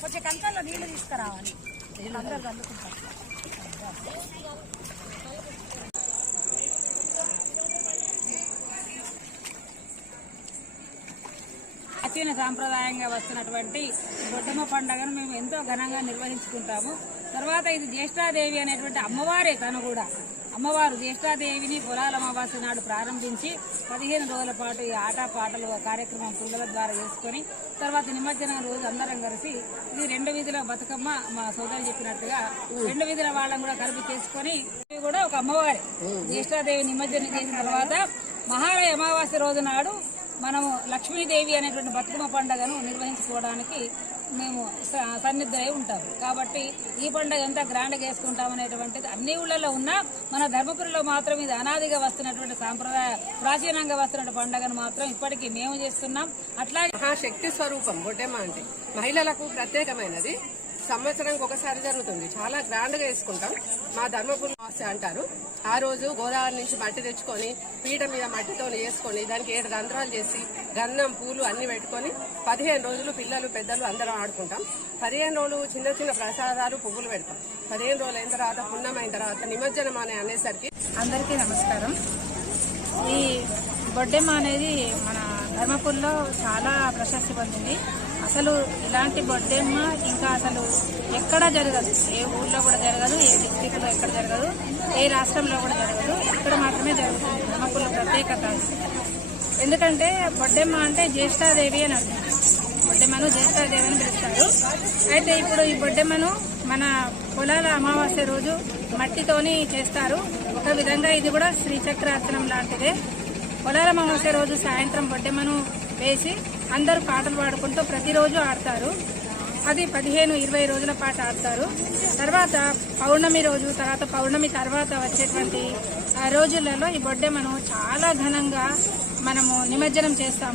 కొంచెం కంకాల్లో నీళ్ళు తీసుకురావాలి. అందరు అందుకుంటారు. ప్రాచీన సాంప్రదాయంగా వస్తున్నటువంటి బొడ్డమ్మ పండుగను మేము ఎంతో ఘనంగా నిర్వహించుకుంటాము. తర్వాత ఇది జ్యేష్ఠాదేవి అనేటువంటి అమ్మవారే తను కూడా. అమ్మవారు జ్యేష్ఠాదేవిని పొలాల అమావాస్య నాడు ప్రారంభించి పదిహేను రోజుల పాటు ఈ ఆట పాటలు కార్యక్రమం పుల్లల ద్వారా చేసుకొని తర్వాత నిమజ్జనం రోజు అందరం కలిసి ఇది రెండు వీధుల బతుకమ్మ మా సోదరు చెప్పినట్టుగా రెండు వీధుల వాళ్ళని కూడా కలిపి చేసుకొని కూడా ఒక అమ్మవారి జ్యేష్ఠాదేవి నిమజ్జనం చేసిన తర్వాత మహాలయ అమావాస్య రోజు నాడు మనము లక్ష్మీదేవి అనేటువంటి బతుకమ్మ పండుగను నిర్వహించుకోవడానికి మేము స- సన్నిధులై ఉంటాం కాబట్టి ఈ పండుగ ఎంత గ్రాండ్గా వేసుకుంటాం అనేటువంటిది అన్ని ఊళ్ళలో ఉన్నా మన ధర్మపురిలో మాత్రం ఇది అనాదిగా వస్తున్నటువంటి సాంప్రదాయ ప్రాచీనంగా వస్తున్న పండుగను మాత్రం ఇప్పటికీ మేము చేస్తున్నాం. అట్లాగే మహాశక్తి స్వరూపం బొడ్డెమ్మ అంటే మహిళలకు ప్రత్యేకమైనది. సంవత్సరానికి ఒకసారి జరుగుతుంది. చాలా గ్రాండ్గా వేసుకుంటాం. మా ధర్మపురం అమావాస్య అంటారు. ఆ రోజు గోదావరి నుంచి మట్టి తెచ్చుకొని పీట మీద మట్టితో వేసుకొని దానికి ఏడు రంధ్రాలు చేసి గంధం పూలు అన్ని పెట్టుకొని పదిహేను రోజులు పిల్లలు పెద్దలు అందరం ఆడుకుంటాం. పదిహేను రోజులు చిన్న చిన్న ప్రసాదాలు పువ్వులు పెడతాం. పదిహేను రోజులు అయిన తర్వాత పుణ్యం అయిన తర్వాత నిమజ్జనం అనే అనేసరికి అందరికీ నమస్కారం. ఈ బొడ్డెమ్మ అనేది మన ధర్మపూర్లో చాలా ప్రశస్తి పొందింది. అసలు ఇలాంటి బొడ్డెమ్మ ఇంకా అసలు ఎక్కడ జరగదు. ఏ ఊర్లో కూడా జరగదు ఏ డిస్టిక్లో ఎక్కడ జరగదు ఏ రాష్ట్రంలో కూడా జరగదు. ఇక్కడ మాత్రమే జరుగుతుంది. నమ్మకుల ప్రత్యేకత. ఎందుకంటే బొడ్డెమ్మ అంటే జ్యేష్ఠాదేవి అని అర్థం. బొడ్డెమ్మను జ్యేష్ఠాదేవి అని పిలుస్తారు. అయితే ఇప్పుడు ఈ బొడ్డెమ్మను మన పొలాల అమావాస్య రోజు మట్టితోని చేస్తారు. ఒక విధంగా ఇది కూడా శ్రీచక్రాసనం లాంటిదే. పొలాల అమావాస్య రోజు సాయంత్రం బొడ్డెమ్మను వేసి అందరూ పాటలు పాడుకుంటూ ప్రతిరోజు ఆడతారు. అది పదిహేను ఇరవై రోజుల పాటు ఆడతారు. తర్వాత పౌర్ణమి రోజు తర్వాత పౌర్ణమి తర్వాత వచ్చేటువంటి ఆ రోజులలో ఈ బొడ్డెమ్మను చాలా ఘనంగా మనము నిమజ్జనం చేస్తాము.